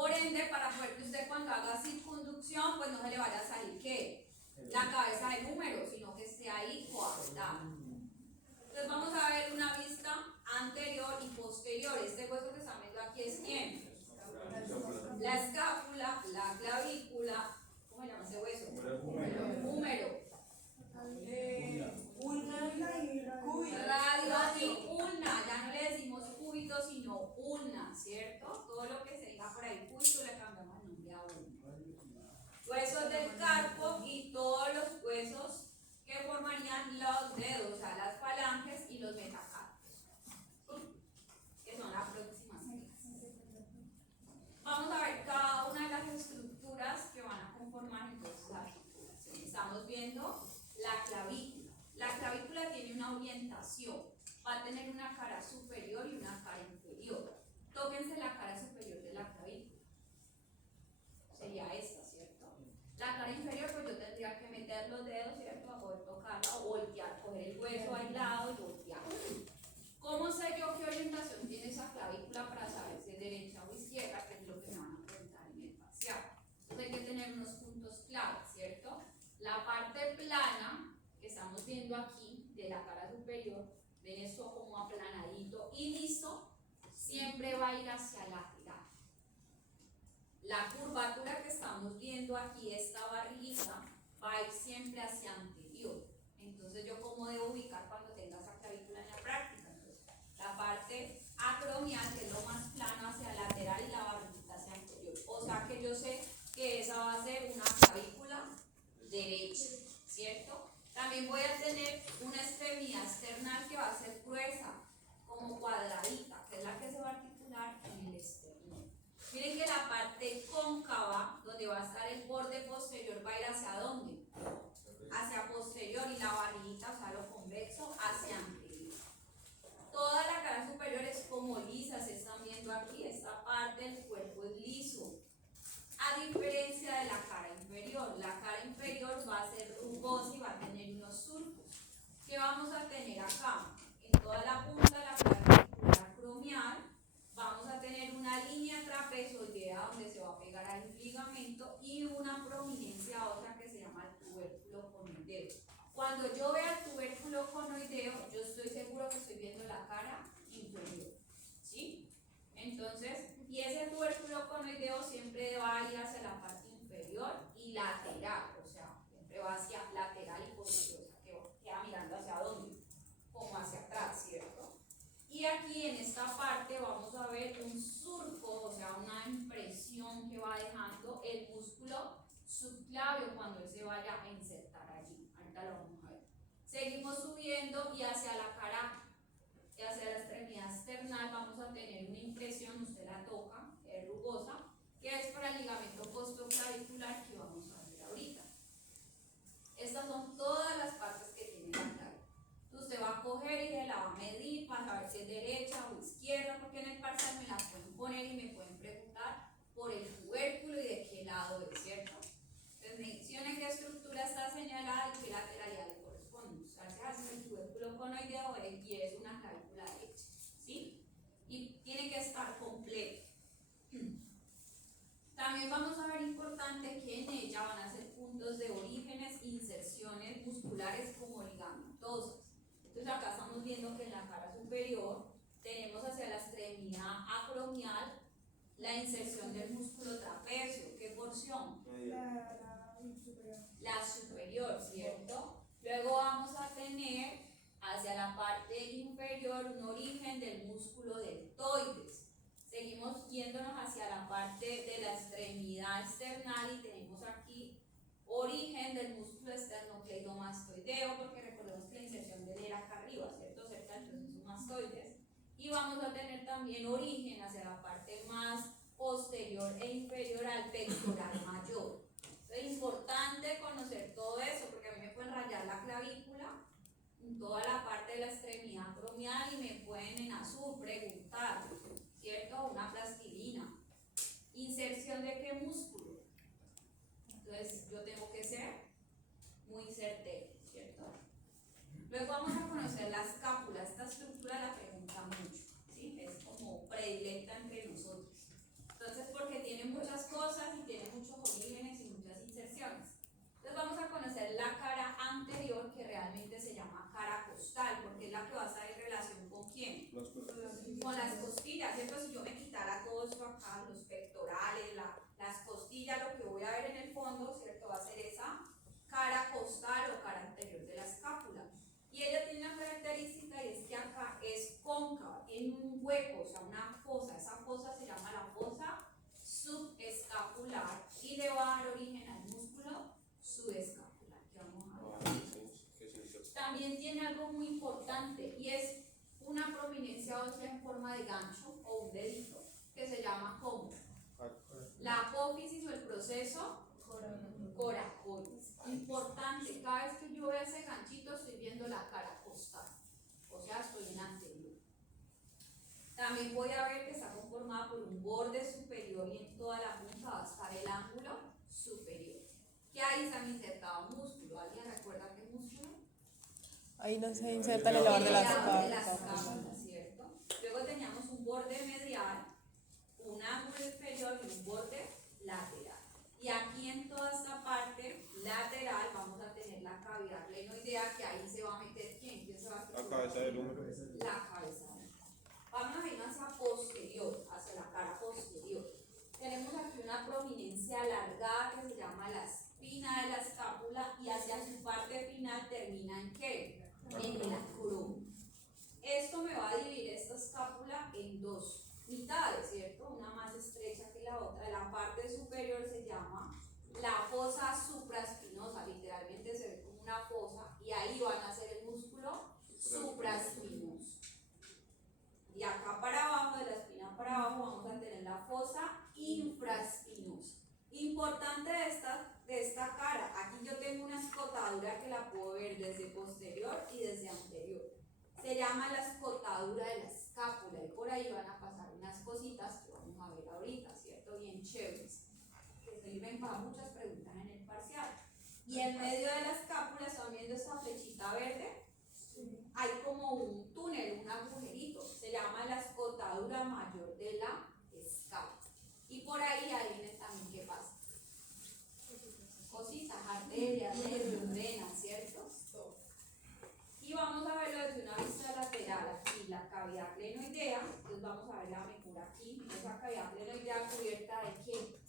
Por ende, para poder que usted cuando haga circunducción, pues no se le vaya a salir ¿qué? La cabeza del número, sino que esté ahí coartada. Entonces vamos a ver una vista anterior y posterior. Este hueso que están viendo aquí es ¿quién? La escápula, la clavícula. ¿Cómo se llama ese hueso? Húmero. Radio y ulna. Ya no le decimos cúbito, sino ulna, ¿cierto? Todo lo que se diga por ahí cúbito le cambiamos el nombre a ulna. Huesos del carpo y todos los huesos que formarían los dedos, o sea, las falanges y los metacarpios, que son las próximas clases. Vamos a ver cada una de las estructuras que van a conformar entonces la articulación. Estamos viendo la clavícula. La clavícula tiene una orientación, va a tener una cara superior y una cara inferior. Tóquense la cara superior de la clavícula. Sería esta, ¿cierto? La cara inferior, pues yo tendría que meter los dedos, ¿cierto? Para poder tocarla o voltear, coger el hueso aislado y voltear. ¿Cómo sé yo qué orientación tiene esa clavícula para saber si es derecha o izquierda? Que es lo que me van a preguntar en el facial. Entonces hay que tener unos puntos claves, ¿cierto? La parte plana que estamos viendo aquí de la cara superior, ven esto como aplanadito y liso, siempre va a ir hacia lateral. La curvatura que estamos viendo aquí, esta barriguita, va a ir siempre hacia anterior. Entonces yo cómo debo ubicar cuando tenga esa clavícula en la práctica. Entonces, la parte acromial, que es lo más plano, hacia lateral y la barriguita hacia anterior. O sea que yo sé que esa va a ser una clavícula derecha, ¿cierto? También voy a tener una extremidad external que va a ser gruesa, como cuadradita, que es la que se va a articular en el esternón. Miren que la parte cóncava, donde va a estar el borde posterior, va a ir hacia ¿dónde? Hacia posterior, y la barriguita, o sea, lo convexo, hacia anterior. Toda la cara superior es como lisa, se están viendo aquí, esta parte del cuerpo es liso. A diferencia de la cara inferior va a ser rugosa y va a tener unos surcos. ¿Qué vamos a tener acá? En toda la punta de la clavícula acromial vamos a tener una línea trapezoidea donde se va a pegar al ligamento y una prominencia ósea que se llama el tubérculo conoideo. Cuando yo vea el tubérculo conoideo, yo estoy seguro que estoy viendo la cara inferior, ¿sí? Entonces, y ese tubérculo conoideo siempre va a ir hacia la parte inferior y lateral, o sea, siempre va hacia lateral y posterior, o sea, que queda mirando hacia dónde, como hacia atrás, ¿cierto? Y aquí en esta parte vamos a ver un surco, o sea, una impresión que va dejando el músculo subclavio cuando él se vaya a insertar allí. Ahorita lo vamos a ver. Seguimos subiendo y hacia la cara, hacia la extremidad external, vamos a tener una impresión, usted la toca, es rugosa, que es para el ligamento costoclavicular que vamos a ver ahorita. Estas son todas las partes que tiene la clavícula. Usted va a coger y se la va a medir para saber si es derecha o izquierda, porque en el parcial me la pueden poner y me pueden preguntar por el tubérculo y de qué lado es, ¿cierto? Entonces mencione qué estructura está señalada y qué lateralidad le corresponde. Usted hace el tubérculo conoideo y es una clavícula derecha, ¿sí? Y tiene que estar completo. También vamos a ver importante que en ella van a ser puntos de orígenes, inserciones musculares como ligamentosas. Entonces acá estamos viendo que en la cara superior tenemos hacia la extremidad acromial la inserción del músculo trapecio. ¿Qué porción? La superior, ¿cierto? Luego vamos a tener hacia la parte inferior un origen del músculo deltoides. Seguimos yéndonos hacia la parte de la extremidad external y tenemos aquí origen del músculo esternocleidomastoideo, porque recordemos que la inserción de él era acá arriba, ¿cierto? Cerca del proceso mastoides. Y vamos a tener también origen hacia la parte más posterior e inferior al pectoral mayor. Es importante conocer todo eso, porque a mí me pueden rayar la clavícula en toda la parte de la extremidad acromial y me pueden en azul preguntar, ¿cierto? Una plastilina. ¿Inserción de qué músculo? Entonces yo tengo que ser muy certero, ¿cierto? Luego vamos a conocer la escápula. Esta estructura la pregunta mucho, ¿sí? Es como predilecta entre nosotros. Entonces, porque tiene con las costillas, ¿cierto? Si yo me quitara todo esto acá, los pectorales, las costillas, lo que voy a ver en el fondo, ¿cierto? Va a ser esa cara costal o cara anterior de la escápula. Y ella tiene una característica y es que acá es cóncava, tiene un hueco, o sea, una fosa. Esa fosa se llama la fosa subescapular y le va a dar origen al músculo subescapular, que vamos a ver. También tiene algo muy importante y es una prominencia ósea en forma de gancho o un dedito que se llama como la apófisis o el proceso coracoides. Importante, cada vez que yo vea ese ganchito estoy viendo la cara costal, o sea, estoy en anterior. También voy a ver que está conformada por un borde superior y en toda la punta va a estar el ángulo superior. Que ahí se han insertado un músculo. ¿Alguien recuerda qué músculo? Ahí no se inserta el elevador de las cámaras, ¿cierto? Luego teníamos un borde medial, un ángulo inferior y un borde lateral. Y aquí en toda esta parte lateral vamos a tener la cavidad glenoidea, que ahí se va a meter ¿quién? ¿Quién se va a meter? La cabeza del húmero. La cabeza. Vamos a ir hacia posterior, hacia la cara posterior. Tenemos aquí una prominencia alargada que se llama la espina de la escápula y hacia su parte final termina ¿en qué? En el acromion. Esto me va a dividir esta escápula en dos mitades, ¿cierto? Una más estrecha que la otra. La parte superior se llama la fosa supraespinosa, literalmente se ve como una fosa y ahí van a ser el músculo supraespinoso. Y acá para abajo, de la espina para abajo, vamos a tener la fosa infraespinosa. Importante de esta cara, aquí yo tengo una escotadura que la puedo ver desde posterior y desde anterior. Se llama la escotadura de la escápula y por ahí van a pasar unas cositas que vamos a ver ahorita, ¿cierto? Bien chéveres, que sirven para muchas preguntas en el parcial. Y en medio de la escápula, ¿están viendo esta flechita verde? Hay como un túnel, un agujerito, se llama la escotadura mayor de la escápula. Y por ahí viene también qué pasa. Cositas, arterias, nervios, venas, ¿cierto? Y vamos a verlo desde una vista lateral, aquí la cavidad glenoidea, entonces vamos a verla mejor aquí, esa cavidad glenoidea cubierta de ¿qué?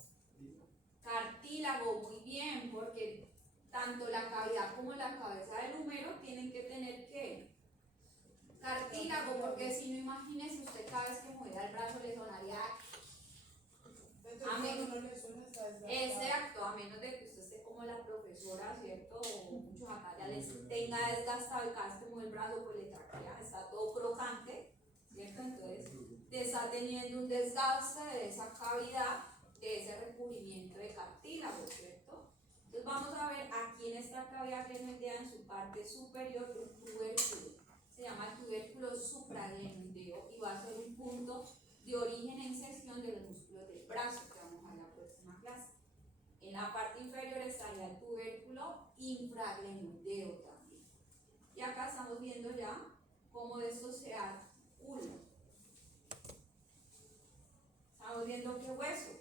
Cartílago, muy bien, porque tanto la cavidad como la cabeza del húmero tienen que tener ¿qué? Cartílago, porque si no, imagínese usted cada vez que moviera el brazo le sonaría exacto, a menos de que usted esté como la profesora, ¿cierto? O muchos acá ya les tenga desgastado y cada vez que mueve el brazo pues le traquea, está todo crocante, ¿cierto? Entonces está teniendo un desgaste de esa cavidad, de ese recubrimiento de cartílago, ¿cierto? Entonces vamos a ver aquí en esta cavidad glenoidea en su parte superior un tubérculo, se llama el tubérculo supraglenoideo y va a ser un punto de origen e inserción de los músculos del brazo, que vamos a ver en la próxima clase. En la parte inferior estaría el tubérculo infraglenoideo también. Y acá estamos viendo ya cómo esto se articula. Estamos viendo qué hueso.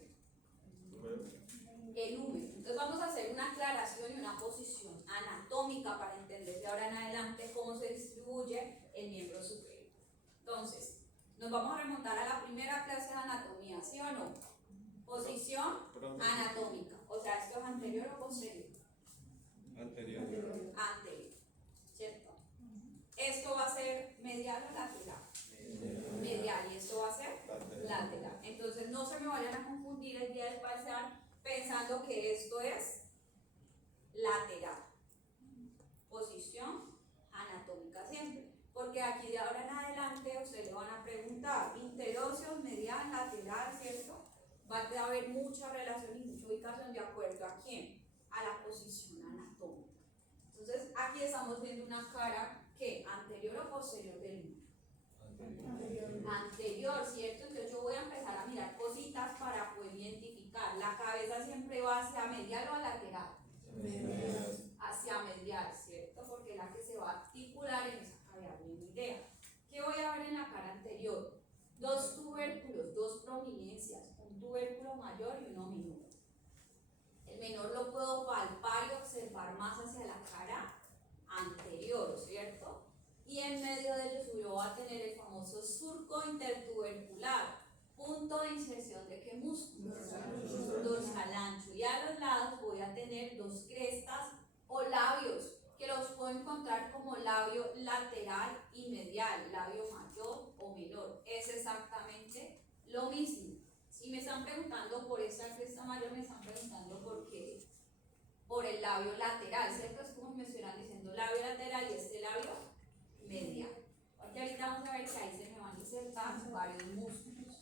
El húmero. Entonces vamos a hacer una aclaración y una posición anatómica para entender de ahora en adelante cómo se distribuye el miembro superior. Entonces, nos vamos a remontar a la primera clase de anatomía, ¿sí o no? Posición anatómica. O sea, ¿esto es anterior o posterior? Anterior. Anterior, ¿cierto? Esto va a ser medial o lateral. Medial, y esto va a ser lateral. Entonces, no se me vayan a confundir el día del parcial pensando que esto es lateral. Posición anatómica siempre. Porque aquí de ahora en adelante ustedes le van a preguntar interóseos, medial, lateral, ¿cierto? Va a haber mucha relación y mucha ubicación de acuerdo a quién, a la posición anatómica. Entonces aquí estamos viendo una cara que anterior o posterior del húmero. Anterior, ¿cierto? Entonces yo voy a empezar a mirar cositas para poder identificar. La cabeza siempre va hacia medial o a lateral. Hacia medial, ¿cierto? Porque es la que se va a articular en esa cavidad glenoidea. ¿Qué voy a ver en la cara anterior? Dos tubérculos, dos prominencias, un tubérculo mayor y uno menor. El menor lo puedo palpar y observar más hacia la cara anterior, ¿cierto? Y en medio de ellos yo voy a tener el famoso surco intertubercular. Punto de inserción de qué músculo? Dorsal ancho. Y a los lados voy a tener dos crestas o labios, que los puedo encontrar como labio lateral y medial, labio mayor o menor. Es exactamente lo mismo. Si me están preguntando por esta cresta mayor, me están preguntando por qué. Por el labio lateral, ¿cierto? Es como me estuvieran diciendo labio lateral y este labio medial. Porque ahorita vamos a ver que ahí se me van a insertar varios músculos.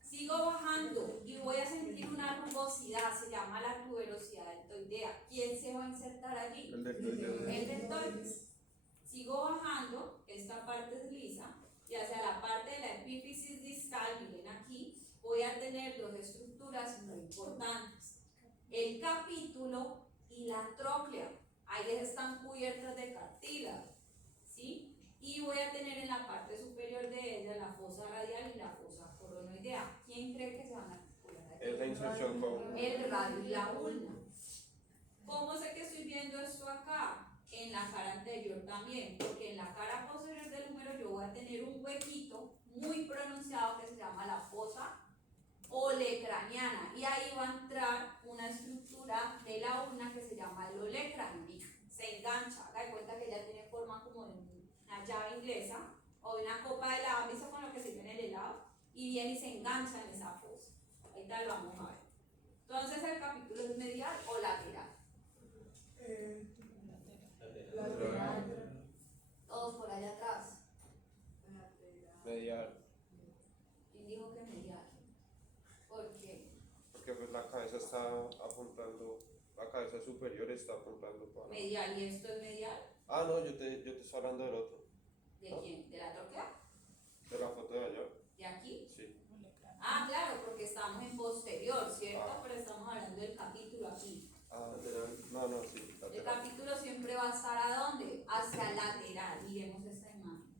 Sigo bajando y voy a sentir una rugosidad, se llama la tuberosidad deltoidea. ¿Quién se va a insertar allí? El deltoide. El deltoides. Sigo bajando, esta parte es lisa, y hacia la parte de la epífisis distal, miren aquí, voy a tener dos estructuras muy importantes. El capítulo y la tróclea. Ahí están cubiertas de cartílago, ¿sí? Y voy a tener en la parte superior de ella la fosa radial y la fosa coronoidea. ¿Quién cree que se van a articular aquí? Es la inserción con... El radio y la ulna. ¿Cómo sé que estoy viendo esto acá? En la cara anterior también, porque en la cara posterior del húmero yo voy a tener un huequito muy pronunciado que se llama la fosa olecraniana, y ahí va a entrar una estructura de la ulna que se llama el olecrano. Se engancha, haga de cuenta que ya tiene forma como de una llave inglesa o de una copa de helado, ¿viste con lo que sirve en el helado? Y viene y se engancha en esa fosa. Ahorita lo vamos a ver. Entonces el capítulo es medial o lateral. Todos por allá atrás. medial. ¿Quién dijo que medial? ¿Por qué? Porque pues la cabeza está apuntando, la cabeza superior está apuntando para... Medial, ¿y esto es medial? Ah, no, yo te estoy hablando del otro. ¿De quién? ¿De la tróclea? De la foto de allá. ¿De aquí? Sí. Ah, claro, porque estamos en posterior, ¿cierto? Ah. Pero estamos hablando del capítulo aquí. Ah, lateral. No, sí, El lateral. capítulo siempre va a estar ¿a dónde? Hacia el lateral. Miremos esta imagen.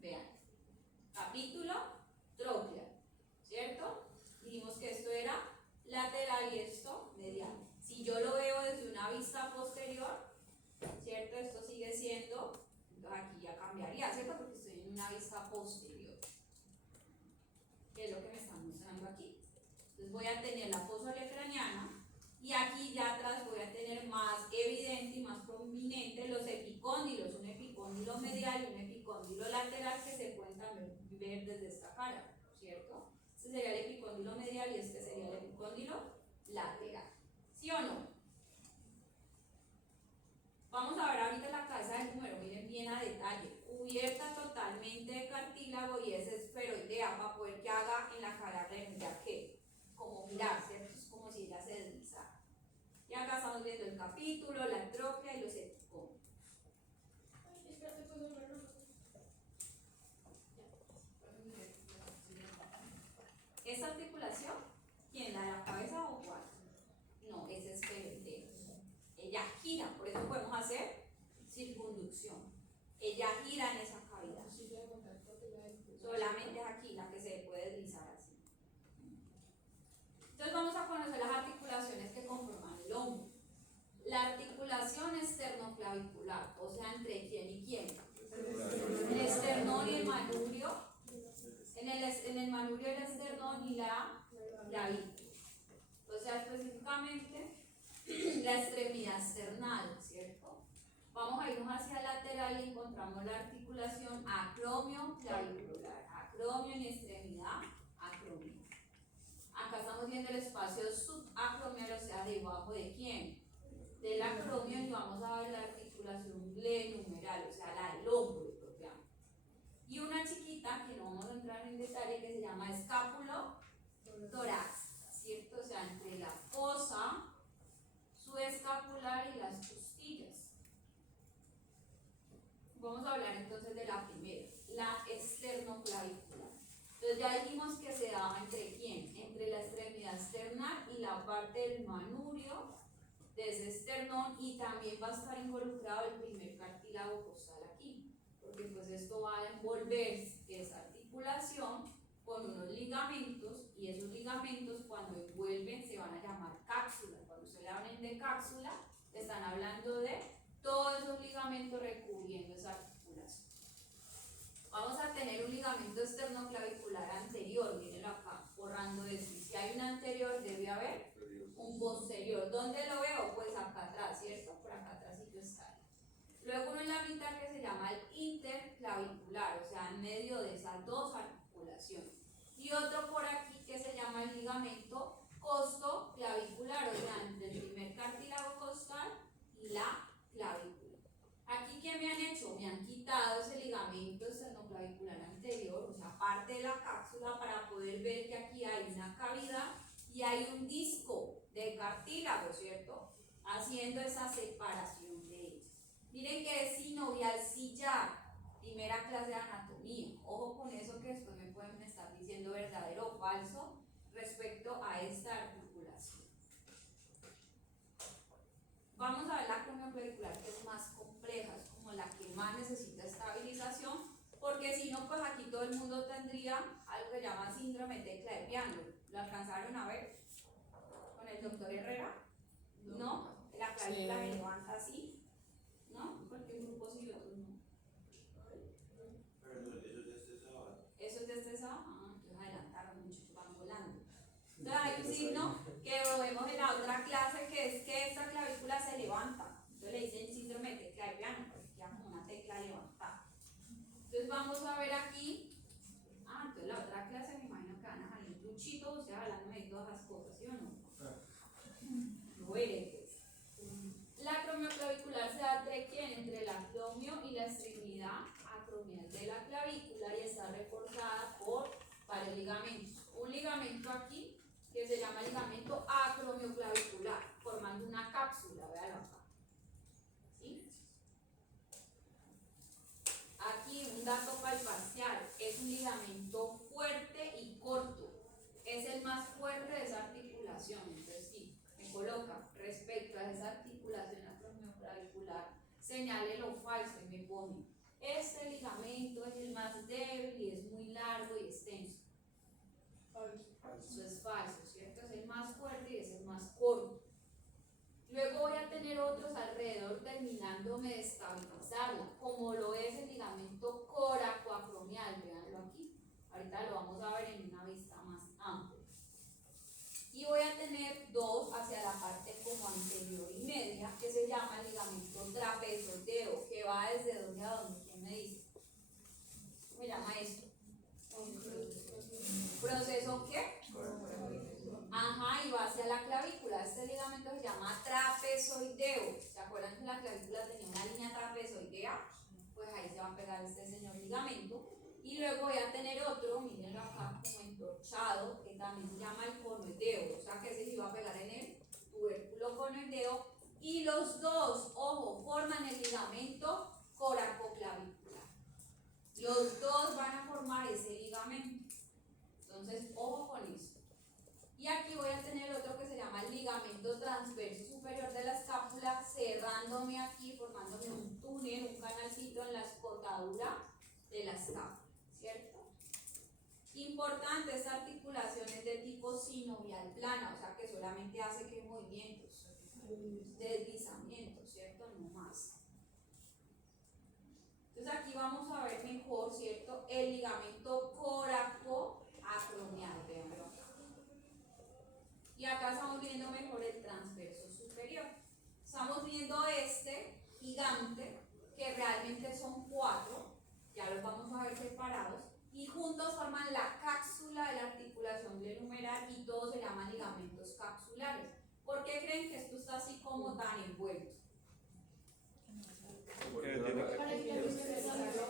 Vean. Capítulo, tróclea, ¿cierto? Dijimos que esto era lateral y esto medial. Si yo lo veo desde una vista posterior, ¿cierto? Esto sigue siendo, entonces aquí ya cambiaría, ¿cierto? Porque estoy en una vista posterior. ¿Qué es lo que me están mostrando aquí? Entonces voy a tener la fosa olecraniana y aquí ya atrás voy a tener más evidente y más prominente los epicóndilos, un epicóndilo medial y un epicóndilo lateral que se pueden también ver desde esta cara, ¿cierto? Este sería el epicóndilo medial y este sería el epicóndilo lateral. ¿Sí o no? Vamos a ver ahorita la cabeza del número, miren bien a detalle, cubierta totalmente de cartílago y es esferoidea para poder que haga en la cara redondear que, como girar, ¿cierto? Es como si ella se deslizara. Y acá estamos viendo el capítulo, la tróclea y los epicóndilos. ¿Esta articulación? ¿Quién? ¿La de la cabeza o cuál? No, es esferoidea. Ella gira, por eso podemos hacer circunducción. Ella gira en esa cavidad. Solamente es aquí la que se puede deslizar así. Entonces vamos a conocer las articulaciones que conforman el hombro. La articulación esternoclavicular, o sea, ¿entre quién y quién? El esternón y el manubrio. En el manubrio el esternón y la clavícula. O sea, específicamente la extremidad esternal, ¿cierto? Vamos a irnos hacia el lateral y encontramos la articulación acromio-clavicular. Acromio en extremidad, acromio. Acá estamos viendo el espacio subacromial, o sea, debajo de quién? Del acromio, y vamos a ver la articulación glenumeral, o sea, la del hombro propiamente. Y una chiquita, que no vamos a entrar en detalle, que se llama escápulo torácica, ¿cierto? O sea, entre la fosa subescapular y las costillas. Vamos a hablar entonces de la primera, la esternoclavicular. Entonces ya dijimos que se daba entre quién, entre la extremidad externa y la parte del manubrio de ese esternón, y también va a estar involucrado el primer cartílago costal aquí, porque pues esto va a envolver esa articulación con unos ligamentos, y esos ligamentos cuando envuelven se van a llamar cápsulas. Cuando se le hablen de cápsula, están hablando de todos esos ligamentos recubriendo esa articulación. Vamos ligamento esternoclavicular anterior, mírenlo acá, borrando eso. Y si hay un anterior, debe haber un posterior. ¿Dónde lo veo? Pues acá atrás, ¿cierto? Por acá atrás está. Luego uno en la mitad que se llama el interclavicular, o sea, en medio de esas dos articulaciones. Y otro por aquí que se llama el ligamento costoclavicular, o sea, entre el primer cartílago costal y la clavícula. Aquí, ¿qué me han hecho? Me han quitado ese ligamento esternoclavicular anterior, o sea, parte de la cápsula, para poder ver que aquí hay una cavidad y hay un disco de cartílago, ¿cierto? Haciendo esa separación de ellos. Miren que es sinovial sillar, primera clase de anatomía. Ojo con eso, que después me pueden estar diciendo verdadero o falso respecto a esta articulación. Vamos a ver la acromioclavicular, que es más compleja, es como la que más necesita estabilización, porque si no, pues aquí todo el mundo tendría algo que llama síndrome tecla de piano. ¿Lo alcanzaron a ver con el doctor Herrera? ¿No? La clavícula se levanta así, ¿no? Porque un grupo sí y otros no. Perdón, eso es de este sábado. Eso es de este sábado. Entonces adelantaron mucho, van volando. Entonces hay un signo que lo vemos en la otra clase, que es que esta clavícula se levanta. Entonces le dicen síndrome de tecla de piano, porque queda como una tecla levantada. Entonces vamos a ver aquí. Entonces la otra clase me imagino que van a salir truchitos, o sea, hablándome de todas las cosas, ¿sí o no? No veré, pues. La acromioclavicular se da entre quién? Entre el acromio y la extremidad acromial de la clavícula, y está reforzada por varios ligamentos. Un ligamento aquí que se llama ligamento acromioclavicular, formando una cápsula, véanlo acá. ¿Sí? Aquí un dato parcial, es un ligamento fuerte y corto, es el más fuerte de esa articulación. Entonces sí, me coloca respecto a esa articulación acromioclavicular, señale lo falso y me pone: este ligamento es el más débil y es muy largo y extenso. Eso es falso, ¿cierto? Es el más fuerte y es el más corto. Luego voy a tener otros alrededor terminándome de estabilizarla, como lo es el ligamento coracoacromial, véanlo aquí. Ahorita lo vamos a ver en una vista más amplia. Y voy a tener dos hacia la parte como anterior y media, que se llama el ligamento trapezoideo, que va desde donde a donde. ¿Quién me dice? ¿Cómo se llama esto? ¿Proceso qué? Y va hacia la clavícula. Este ligamento se llama trapezoideo. ¿Se acuerdan que la clavícula tenía una línea trapezoidea? Pues ahí se va a pegar este señor ligamento. Y luego voy a tener otro, mírenlo acá como entorchado, que también se llama el conoideo. O sea que ese se iba a pegar en el tubérculo conoideo. Y los dos, ojo, forman el ligamento coracoclavicular. Los dos van a formar ese ligamento. Entonces, ojo con esto. Y aquí voy a tener otro que se llama el ligamento transverso superior de la escápula, cerrándome aquí, formándome un túnel, un canalcito en la escotadura de la escápula, ¿cierto? Importante, esta articulación es de tipo sinovial plana, o sea que solamente hace que movimientos, deslizamientos, ¿cierto? No más. Entonces aquí vamos a ver mejor, ¿cierto? El ligamento coracoacromial, veanlo acá. Y acá estamos viendo mejor el transverso superior. Estamos viendo este gigante, que realmente son 4, ya los vamos a ver separados, y juntos forman la cápsula de la articulación glenumeral, y todos se llaman ligamentos capsulares. ¿Por qué creen que esto está así como tan envuelto?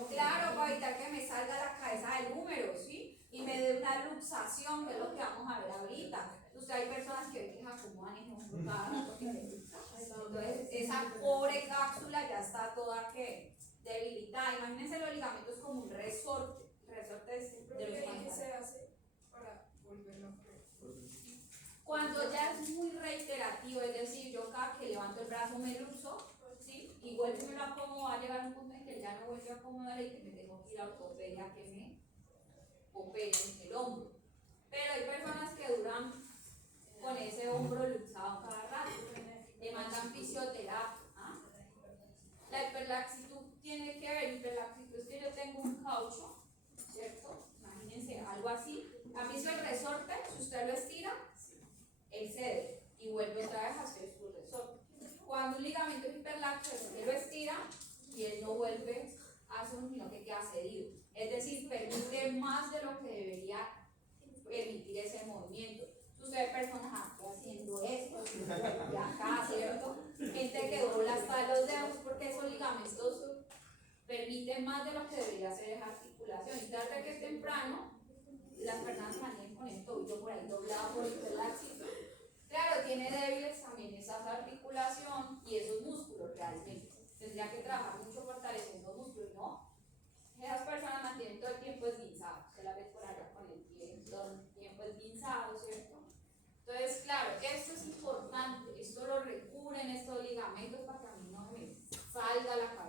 Claro, para evitar que me salga la cabeza del número, ¿sí? Y me dé una luxación, que es lo que vamos a ver ahorita. Usted, hay personas que se acomodan y no entonces esa pobre cápsula ya está toda que debilitada. Imagínense los ligamentos como un resorte de los pantalones. ¿Qué se hace para volverlo a hacer? Cuando ya es muy reiterativo, es decir, yo cada que levanto el brazo me luxo, ¿sí? Y vuelvo y me lo acomodo, va a llegar un punto en que ya no vuelvo a acomodar y que me tengo que ir a ortopedia que me operen el hombro. Pero hay personas que duran con ese hombro luxado cada rato, le mandan fisioterapia. La hiperlaxitud tiene que ver, hiperlaxitud es que yo tengo un caucho, ¿cierto? Es decir, permite más de lo que debería permitir ese movimiento. Usted ve personas aquí haciendo esto, y acá, ¿cierto? Gente que dobla hasta los dedos porque esos ligamentos permiten más de lo que debería hacer esa articulación. Y tarde que temprano, las personas manejan con el tobillo por ahí doblado por el axis. Claro, tiene débiles también esa articulación y esos músculos realmente. Tendría que trabajar mucho fortaleciendo los músculos, ¿no? Esas personas mantienen todo el tiempo esguinzados. Se la ves por allá con el pie, todo el tiempo esguinzado, ¿cierto? Entonces, claro, esto es importante. Esto lo recubren estos ligamentos para que a mí no me salga la cabeza.